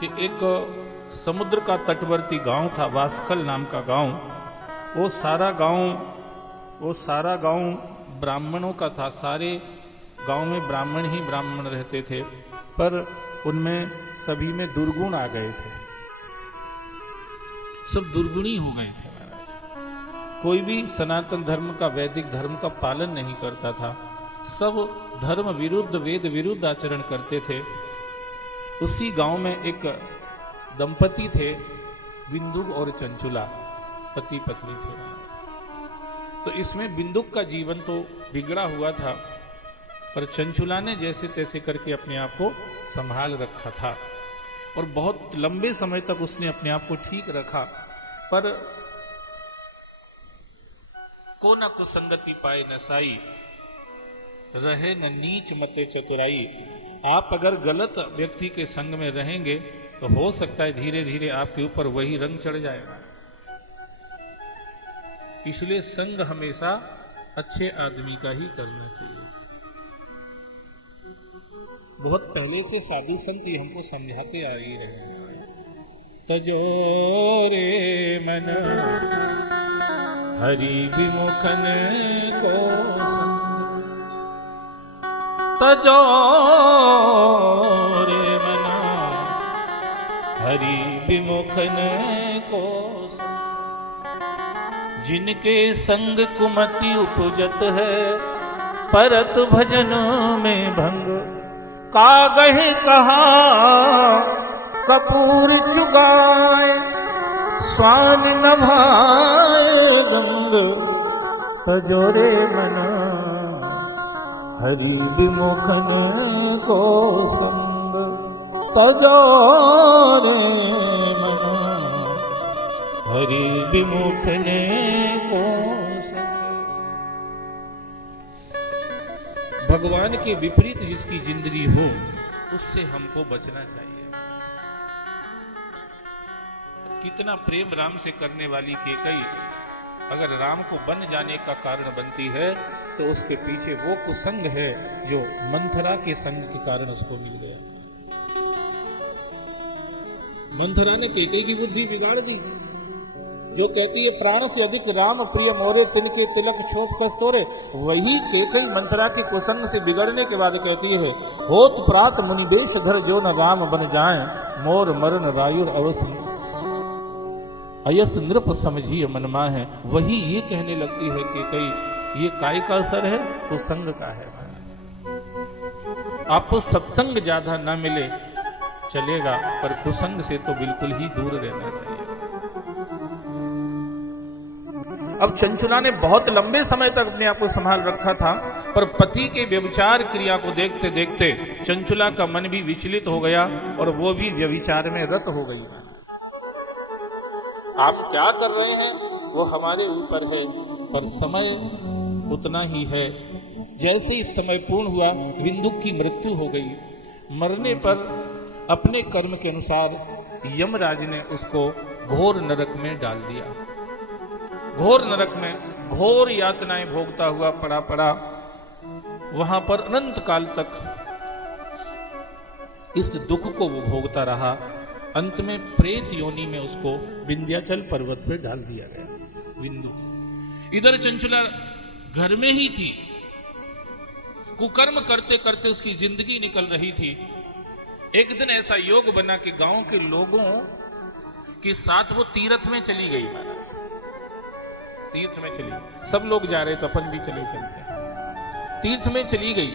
कि एक समुद्र का तटवर्ती गांव था, वास्कल नाम का गांव। वो सारा गांव ब्राह्मणों का था। सारे गांव में ब्राह्मण ही ब्राह्मण रहते थे, पर उनमें सभी में दुर्गुण आ गए थे, सब दुर्गुणी हो गए थे महाराज। कोई भी सनातन धर्म का, वैदिक धर्म का पालन नहीं करता था, सब धर्म विरुद्ध, वेद विरुद्ध आचरण करते थे। उसी गांव में एक दंपति थे, बिंदुक और चंचुला, पति पत्नी थे। तो इसमें बिंदुक का जीवन तो बिगड़ा हुआ था, पर चंचुला ने जैसे तैसे करके अपने आप को संभाल रखा था और बहुत लंबे समय तक उसने अपने आप को ठीक रखा। पर को न कुसंगति पाए नसाई, रहे न नीच मते चतुराई। आप अगर गलत व्यक्ति के संग में रहेंगे तो हो सकता है धीरे धीरे आपके ऊपर वही रंग चढ़ जाएगा। इसलिए संग हमेशा अच्छे आदमी का ही करना चाहिए। बहुत पहले से साधु संत ये हमको समझाते आ ही रहे हैं। तजोरे मन हरि विमुखन को संग, तजोरे मन हरि विमुखन को संग। जिनके संग कुमति उपजत है, परत भजन में भंग। कागह कहा कपूर चुगाए, स्वान नभाए गंग। तजोरे मना हरि विमुखन को संग, तजोरे मना हरि विमुखन को संग। भगवान के विपरीत जिसकी जिंदगी हो, उससे हमको बचना चाहिए। कितना प्रेम राम से करने वाली केकई अगर राम को बन जाने का कारण बनती है, तो उसके पीछे वो कुसंग है जो मंथरा के संग के कारण उसको मिल गया। मंथरा ने केकई की बुद्धि बिगाड़ दी, जो कहती है प्राण से अधिक राम प्रिय मोरे, तिनके तिलक छोप कस्तोरे। वही केकई मंथरा के कुसंग से बिगड़ने के बाद कहती है, होत प्रात मुनिवेश धर जो न राम बन जाए, मोर मरण रायुर अवश्य अयस नृप समझिए मनमा है। वही ये कहने लगती है कि कई ये काय का असर है, कुसंग का है। आपको सत्संग ज्यादा ना मिले चलेगा, पर कुसंग से तो बिल्कुल ही दूर रहना चाहिए। अब चंचुला ने बहुत लंबे समय तक अपने आप को संभाल रखा था, पर पति के व्यभिचार क्रिया को देखते देखते चंचुला का मन भी विचलित हो गया और वो भी व्यभिचार में रत हो गई। आप क्या कर रहे हैं वो हमारे ऊपर है, पर समय उतना ही है। जैसे ही समय पूर्ण हुआ, बिंदुक की मृत्यु हो गई। मरने पर अपने कर्म के अनुसार यमराज ने उसको घोर नरक में डाल दिया। घोर नरक में घोर यातनाएं भोगता हुआ पड़ा वहां पर अनंत काल तक इस दुख को वो भोगता रहा। अंत में प्रेत योनि में उसको विंध्याचल पर्वत पर डाल दिया गया। बिंदु इधर चंचुला घर में ही थी, कुकर्म करते करते उसकी जिंदगी निकल रही थी। एक दिन ऐसा योग बना कि गांव के लोगों के साथ वो तीर्थ में चली गई। महाराज तीर्थ में चली, सब लोग जा रहे तो अपन भी चले चलते। तीर्थ में चली गई,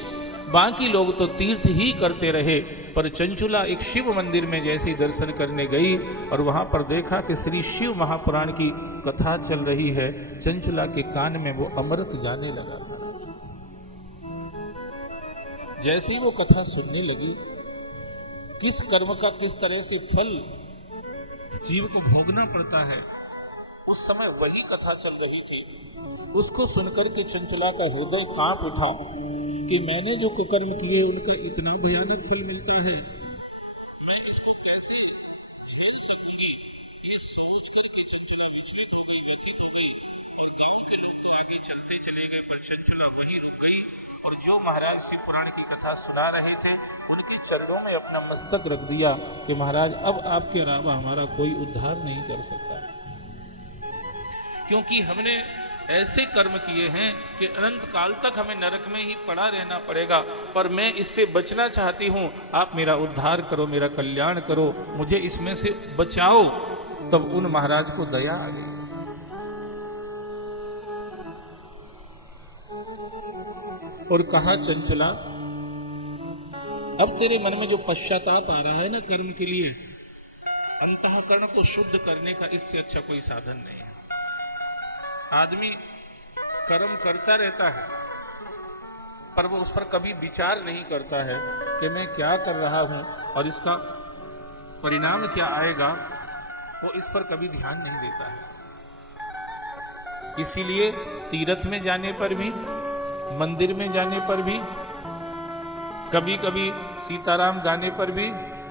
बाकी लोग तो तीर्थ ही करते रहे, पर चंचुला एक शिव मंदिर में जैसे दर्शन करने गई और वहां पर देखा कि श्री शिव महापुराण की कथा चल रही है। चंचुला के कान में वो अमृत जाने लगा। जैसे ही वो कथा सुनने लगी, किस कर्म का किस तरह से फल जीव को भोगना पड़ता है, उस समय वही कथा चल रही थी। उसको सुनकर के चंचला का हृदय कांप उठा कि मैंने जो कुकर्म किए उनका इतना भयानक फल मिलता है, मैं इसको कैसे झेल सकूंगी। ये सोच करके चंचला विचलित हो गई, व्यथित हो गई, और गांव के लोग तो आगे चलते चले गए, पर चंचला वहीं रुक गई और जो महाराज शिव पुराण की कथा सुना रहे थे उनके चरणों में अपना मस्तक रख दिया कि महाराज अब आपके अलावा हमारा कोई उद्धार नहीं कर सकता, क्योंकि हमने ऐसे कर्म किए हैं कि अनंत काल तक हमें नरक में ही पड़ा रहना पड़ेगा, पर मैं इससे बचना चाहती हूं, आप मेरा उद्धार करो, मेरा कल्याण करो, मुझे इसमें से बचाओ। तब उन महाराज को दया आ गई और कहा, चंचला अब तेरे मन में जो पश्चाताप आ रहा है ना कर्म के लिए, अंतःकरण को शुद्ध करने का इससे अच्छा कोई साधन नहीं है। आदमी कर्म करता रहता है पर वो उस पर कभी विचार नहीं करता है कि मैं क्या कर रहा हूं और इसका परिणाम क्या आएगा, वो इस पर कभी ध्यान नहीं देता है। इसीलिए तीर्थ में जाने पर भी, मंदिर में जाने पर भी, कभी कभी सीताराम गाने पर भी,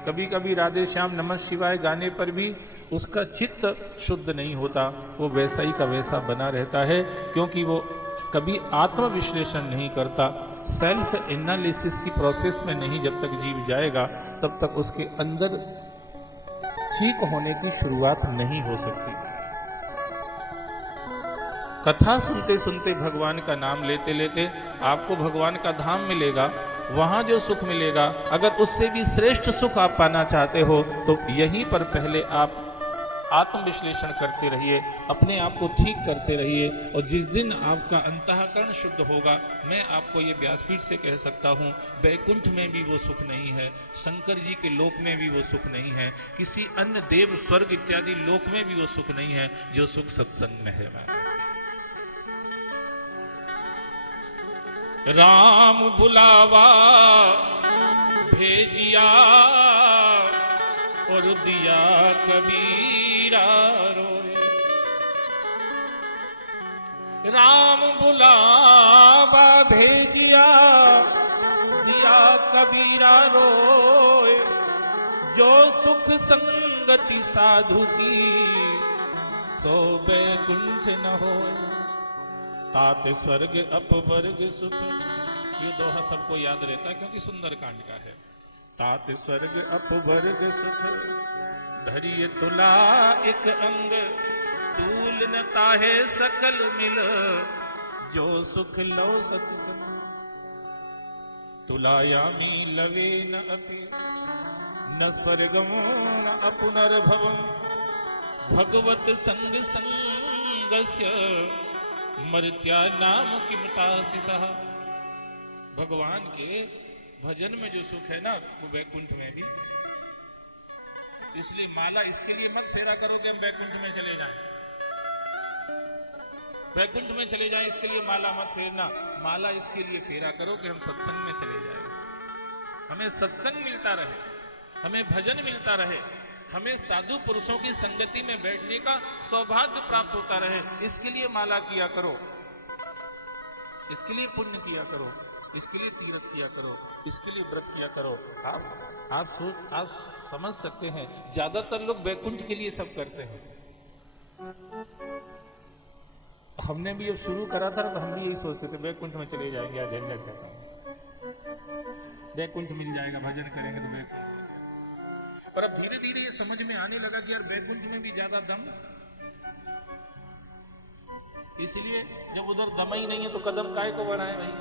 कभी कभी राधे श्याम नमः शिवाय गाने पर भी उसका चित्त शुद्ध नहीं होता, वो वैसा ही का वैसा बना रहता है, क्योंकि वो कभी आत्मविश्लेषण नहीं करता, सेल्फ एनालिसिस की प्रोसेस में नहीं जब तक जीव जाएगा तब तक उसके अंदर ठीक होने की शुरुआत नहीं हो सकती। कथा सुनते सुनते भगवान का नाम लेते लेते आपको भगवान का धाम मिलेगा, वहां जो सुख मिलेगा, अगर उससे भी श्रेष्ठ सुख आप पाना चाहते हो तो यहीं पर पहले आप आत्मविश्लेषण करते रहिए, अपने आप को ठीक करते रहिए, और जिस दिन आपका अंतःकरण शुद्ध होगा, मैं आपको ये व्यासपीठ से कह सकता हूँ, वैकुंठ में भी वो सुख नहीं है, शंकर जी के लोक में भी वो सुख नहीं है, किसी अन्य देव स्वर्ग इत्यादि लोक में भी वो सुख नहीं है जो सुख सत्संग में है। राम बुलावा भेजिया और दिया कबीरा रोए, राम बुलावा भेजिया दिया कबीरा रोए, जो सुख संगति साधु की सो बैकुंठ न हो, तात स्वर्ग अपवर्ग सुख। ये दोहा सबको याद रहता है क्योंकि सुंदर कांड का है। तात स्वर्ग अपवर्ग सुख धरिय तुला एक अंग, तूल न ताहे सकल मिल, जो सुख लो सत्संग, तुलायामी लवे न अति, न स्वर्गम न अपुनर्भवम, भगवत संग संगस्य मर्त्या नाम किमतासि सहा। भगवान के भजन में जो सुख है ना वो वैकुंठ में भी, इसलिए माला इसके लिए मत फेरा करो कि हम वैकुंठ में चले जाएं, वैकुंठ में चले जाएं इसके लिए माला मत फेरना, माला इसके लिए फेरा करो कि हम सत्संग में चले जाएं, हमें सत्संग मिलता रहे, हमें भजन मिलता रहे, हमें साधु पुरुषों की संगति में बैठने का सौभाग्य प्राप्त होता रहे, इसके लिए माला किया करो, इसके लिए पुण्य किया करो, इसके लिए तीर्थ किया करो, इसके लिए व्रत किया करो। आप समझ सकते हैं, ज्यादातर लोग वैकुंठ के लिए सब करते हैं। हमने भी जब शुरू करा था तो हम भी यही सोचते थे वैकुंठ में चले जाएंगे, आज झंझट करता, वैकुंठ मिल जाएगा, भजन करेंगे तो वैकुंठ। पर अब धीरे धीरे ये समझ में आने लगा कि यार वैकुंठ में भी ज्यादा दम, इसलिए जब उधर दम ही नहीं है तो कदम काहे को बढ़ाए भाई।